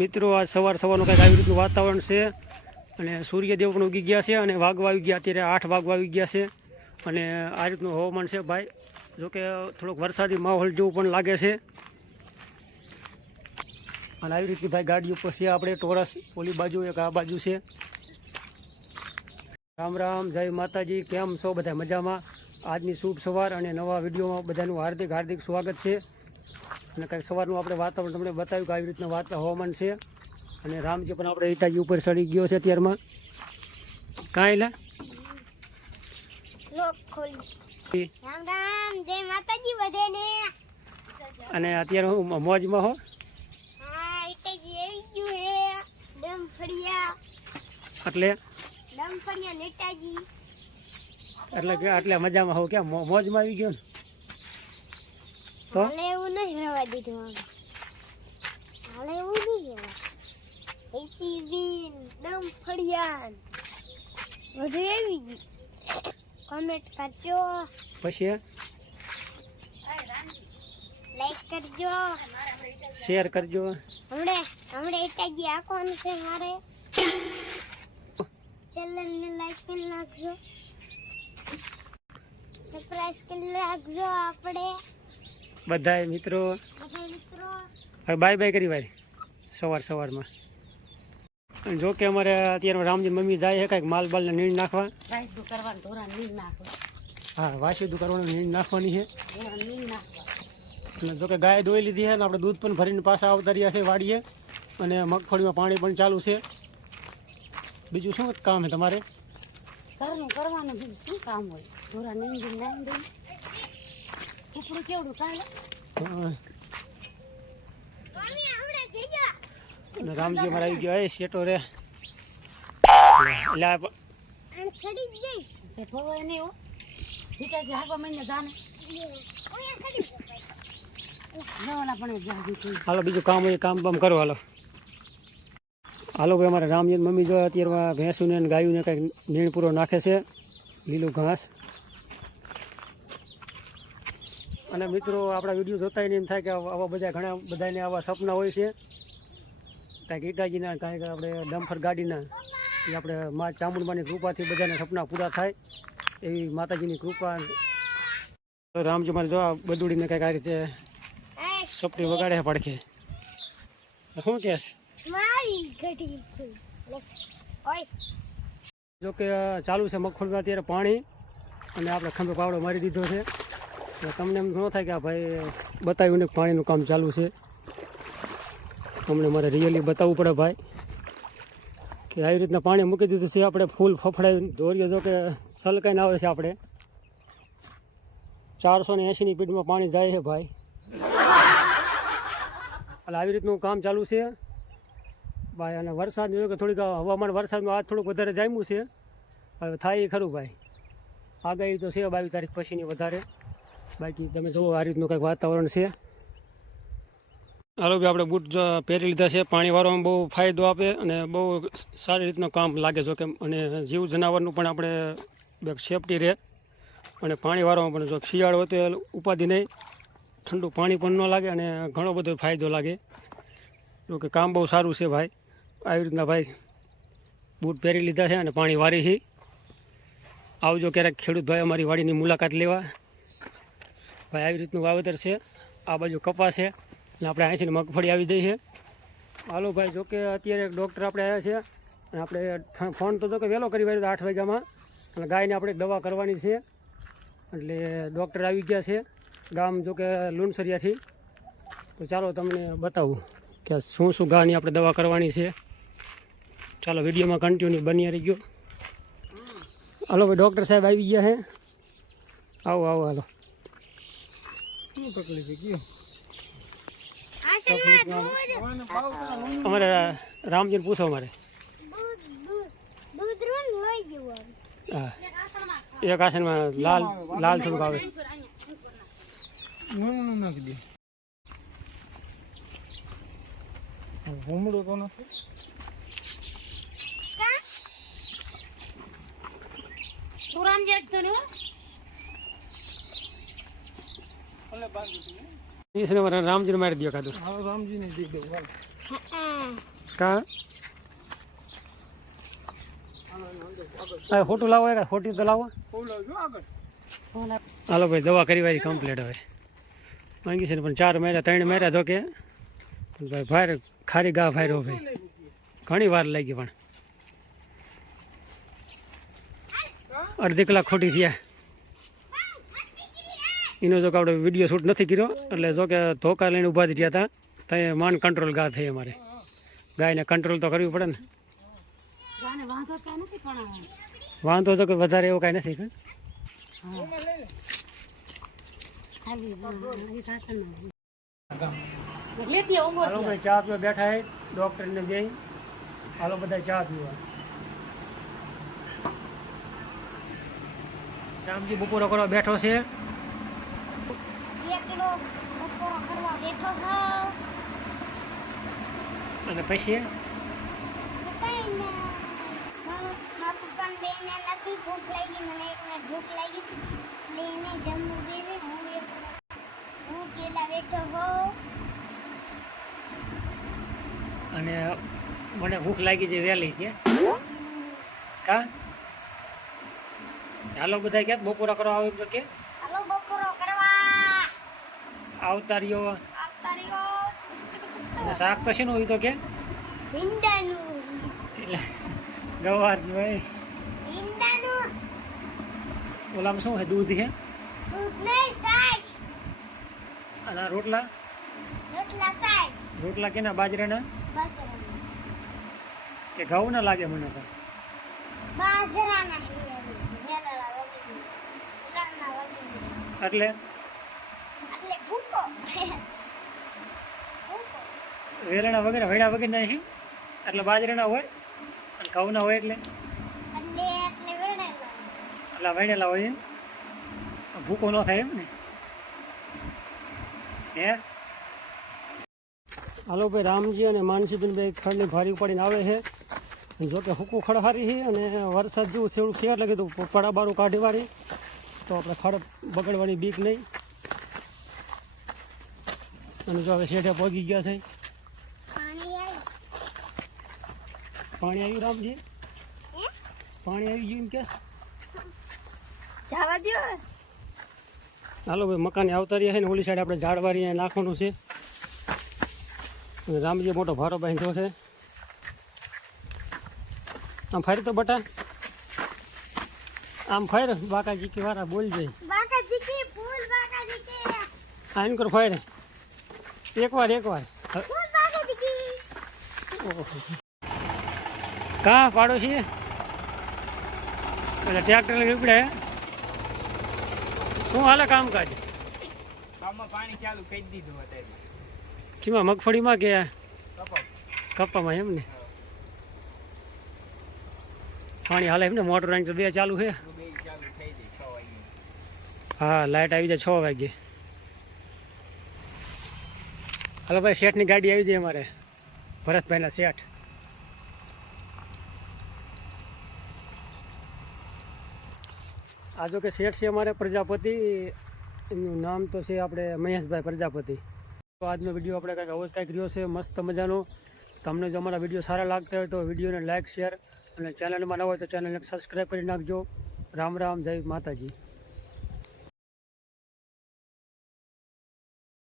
મિત્રો આજ સવારનું કંઈક આવી રીતનું વાતાવરણ છે અને સૂર્યદેવ પણ ઉગી ગયા છે અને વાગવા આવી ગયા, અત્યારે 8 વાગવા આવી ગયા છે અને આ રીતનું હવામાન છે ભાઈ. જોકે થોડોક વરસાદી માહોલ જેવું પણ લાગે છે અને આવી રીતની ભાઈ ગાડી ઉપર છે આપણે ટોરસ, ઓલી બાજુ એક આ બાજુ છે. રામ રામ, જય માતાજી, કેમ છો બધા? મજામાં? આજની શુભ સવાર અને નવા વિડીયોમાં બધાનું હાર્દિક હાર્દિક સ્વાગત છે. અને કંઈક સવારનું આપણે વાતાવરણ તમને બતાવ્યું કે આવી રીતના હવામાન છે અને રામજી પણ આપણે ઈટાજી ઉપર ચડી ગયો છે અત્યારમાં. કાંઈ લે રામ રામ, જય માતાજી બધાને. અને અત્યારે હું મોજમાં હો. હા, ઈટાજી આવી ગયું હે ડમફળિયા. એટલે ડમફળિયા નેતાજી એટલે કે આટલે મજામાં હો, ક્યાં મોજમાં આવી ગયો ને? તો હાલે એવું નહીં રહેવા દીધું. હાલે એવું નહીં રહેવા. એસી બીન ડમફળિયા બધું આવી ગયું. કમેન્ટ કરજો, પછી લાઈક કરજો, શેર કરજો. હમણે ઈટાજી આખવાનું છે મારે. ચેનલને લાઈક કરી નાખજો, સબસ્ક્રાઇબ કરી નાખજો. આપણે બધાય મિત્રો હવે બાય બાય કરી ભાઈ સવારમાં. જો કે અમારે અત્યારે રામજી મમ્મી જાય છે કાંઈક માલ બાલને નીણ નાખવા. હા, વાસીદું કરવાનું, નીણ નાખવાની છે. અને જો કે ગાય દોઈ લીધી છે ને આપણે દૂધ પણ ભરીને પાછા આવતા રહ્યા છે વાડીએ. અને મગફળીમાં પાણી પણ ચાલુ છે. બીજું શું કામ છે તમારે? ઘરનું કરવાનું બીજું શું કામ હોય? ઢોરા નીંદી નાંદી ઉપડું કેવડું કાલે. અને રામજી અમારે આવી ગયો. એ શેટો રે એટલે શેઠો હોય નહીં હો. પિતાજી હાગવા મહિને જાને જવાના પણ હાલો બીજું કામ હોય કામ બામ કરો. હાલો ભાઈ, અમારે રામજી મમ્મી જો અત્યારે ભેંસુને અને ગાયુંને કંઈક નીણ પૂરો નાખે છે, લીલું ઘાસ. અને મિત્રો આપણા વિડીયો જોતા એમ થાય કે આવા બધા ઘણા બધાને આવા સપના હોય છે કાંઈક ઈટાજીના, કાંઈક આપણે ડમ્ફર ગાડીના. એ આપણે મા ચામુંડમાની કૃપાથી બધાને સપના પૂરા થાય એવી માતાજીની કૃપા. રામજી મારે જો બદુડીને કંઈક આ રીતે સપની વગાડે પડખે. શું કહે છે? જો કે ચાલુ છે મગફળીમાં અત્યારે પાણી અને આપણે ખંભે પાવડો મારી દીધો છે. તમને એમ ન થાય કે આ ભાઈ બતાવ્યું ને પાણીનું કામ ચાલુ છે. તમને મારે રિયલી બતાવવું પડે ભાઈ કે આવી રીતના પાણી મૂકી દીધું છે આપણે. ફૂલ ફફડાવી દોરીઓ જો કે સલકાઈને આવે છે. આપણે 480ની સ્પીડમાં પાણી જાય છે ભાઈ. એટલે આવી રીતનું કામ ચાલુ છે ભાઈ. અને વરસાદ જો કે થોડીક હવામાન વરસાદનું આજ થોડુંક વધારે જામ્યું છે. હવે થાય એ ખરું ભાઈ. આગાહી તો છે 22 તારીખ પછીની વધારે. બાકી તમે જુઓ આ રીતનું કંઈક વાતાવરણ છે. હાલો ભાઈ, આપણે બૂટ પહેરી લીધા છે. પાણી વાળવામાં બહુ ફાયદો આપે અને બહુ સારી રીતનું કામ લાગે છે. કે અને જીવ જનાવરનું પણ આપણે સેફટી રહે. અને પાણી વાળવામાં પણ જો શિયાળો હોય તો ઉપાધિ નહીં, ઠંડુ પાણી પણ ન લાગે અને ઘણો બધો ફાયદો લાગે. જો કે કામ બહુ સારું છે ભાઈ. આવી રીતના ભાઈ બૂટ પહેરી લીધા છે અને પાણી વારી છે. આવજો ક્યારેક ખેડૂત ભાઈ અમારી વાડીની મુલાકાત લેવા. ભાઈ આવી રીતનું વાવેતર છે. આ બાજુ કપાસ છે અને આપણે અહીંથી મગફળી આવી જઈ છે. હાલો ભાઈ, જો કે અત્યારે એક ડૉક્ટર આપણે આવ્યા છે અને આપણે ફોન તો કે વહેલો કરી વાળ્યો 8 વાગ્યામાં. અને ગાયને આપણે દવા કરવાની છે એટલે ડૉક્ટર આવી ગયા છે ગામ જો કે લુણસરિયાથી. તો ચાલો તમને બતાવું કે શું ગાયની આપણે દવા કરવાની છે. ચાલો વિડીયોમાં કન્ટિન્યુ બની રહી ગયો. હાલો ભાઈ, ડૉક્ટર સાહેબ આવી ગયા છે. આવો હાલો. અમારે રામજીને પૂછો. અમારે હા, એક આસનમાં લાલ થોડુંક આવે. ભૂમડું તો નથી. તું રામ જેટ તો નહીં ભલે બાંધી ઈસને મારા રામજીને મારી દો કાદું હા રામજીને દઈ દઉં હાલ. કા આ ખોટું લાવો એક ખોટી તો લાવો બોલાવજો આગળ. સોના હાલો ભાઈ દવા કરી વાળી કમ્પ્લીટ હવે માંગી છે ને પણ 4 મહિના 3 મહિના તો કે પણ ભાઈ ભાઈ ખારી ગા ફાયરો ભાઈ ઘણી વાર લાગી પણ અડધી કલાક ખોટી થયા એનો જો કે આપણે વિડીયો શૂટ નથી કર્યો એટલે જો કે ધોકા લઈને ઊભા જ રહ્યા હતા ત્યાં માન કંટ્રોલ ગા થઈ અમારે ગાયને કંટ્રોલ તો કરવી પડે ને જાને વાંધો કાંઈ નથી પણ વાંધો તો કે વધારે એવું કાંઈ નથી કે ખાલી એ ઘાસણ લેતી આવો હાલો ભાઈ ચા પીવા બેઠા હે ડૉક્ટરને બે હાલો બધા ચા પીવા રામજી બપોરો કરવા બેઠો છે એકલો બપોરો કરવા બેઠો હોઉં. અને પછી કઈ ને મારા પપ્પાને બેને નથી ભૂખ લાગી, મને એકને ભૂખ લાગી એટલે એને જમવું દેવી. હું પેલા બેઠો હોઉં. અને મને ભૂખ લાગી છે વહેલી કે કા હાલો બધા ક્યાં બપોરા કરવા આવે તો કે હાલો બપોરો કરવા આવતા રહ્યો આવતા રહ્યો. અને શાક તો શેનું હોય તો કે ભીંડાનું એટલે ગવાર હોય ભીંડાનું ઓલામાં શું છે દૂધ છે દૂધ નહીં, સાસ. અને આ રોટલા રોટલા સાસ રોટલા કેના બાજરાના બસ કે ઘઉંના લાગે મને તો બાજરાના મેલાલા વગી લાના વગી એટલે એટલે ભૂકો ભૂકો વેરણા વગેરે વૈડા વગેરે નહીં એટલે બાજરાના હોય અને ઘઉંના હોય એટલે એટલે વેડેલા એટલે વૈડેલા હોય એમ ભૂકો ન થાય એમ ને હે હાલો ભાઈ રામજી અને માનસીબેન બે ખડની ભારી ઉપાડીને આવે છે જો કે હુકું ખડ હારી છે અને વરસાદ જેવું છે એવું છે એટલે કીધું પડા બારું કાઢી વાળી તો આપણે ખડ બગડવાની બીક નહીં અને જો હવે શેઠે પહોંચી ગયા છે પાણી આવ્યું. પાણી આવ્યું રામજી હે? પાણી આવી ગયું એમ કે જવા દ્યો. હાલો ભાઈ મકાને આવતા રહ્યા છે ને ઓલી સાઈડ આપણે ઝાડવારી અહીંયા નાખવાનું છે અને રામજી મોટો ભારો બાંધ્યો છે આમ ફાર તો બટા આમ ફાર બાકાજી કે વારા બોલ જાય બાકા દીકી ફૂલ બાકા દીકી આઈન કર ફાર એકવાર ફૂલ બાકા દીકી. ઓહો કા પાડો છીએ એટલે ટ્રેક્ટર લઈને ઉપડે શું હાલે કામકાજ ગામમાં પાણી ચાલુ કરી દીધું અત્યારે. કેમાં મગફળીમાં કે કપામાં એમ ને પાણી હાલે એમ ને મોટર રાઈન તો 2 ચાલુ છે બે ચાલુ થઈ ગઈ 6 વાગે. હા લાઇટ આવી જાય 6 વાગે હાલો ભાઈ શેઠની ગાડી આવી જાય અમારે ભરતભાઈના શેઠ આ જો કે શેઠ છે અમારે પ્રજાપતિ એમનું નામ તો છે આપણે મહેશભાઈ પ્રજાપતિ તો આજનો વિડીયો આપણે કંઈક અવશ્ય કંઈક રહ્યો છે મસ્ત મજાનો તમને જો અમારા વિડીયો સારા લાગતા હોય તો વિડીયોને લાઇક શેર અને ચેનલમાં ન હોય તો ચેનલને સબસ્ક્રાઈબ કરી નાખજો રામ રામ જય માતાજી.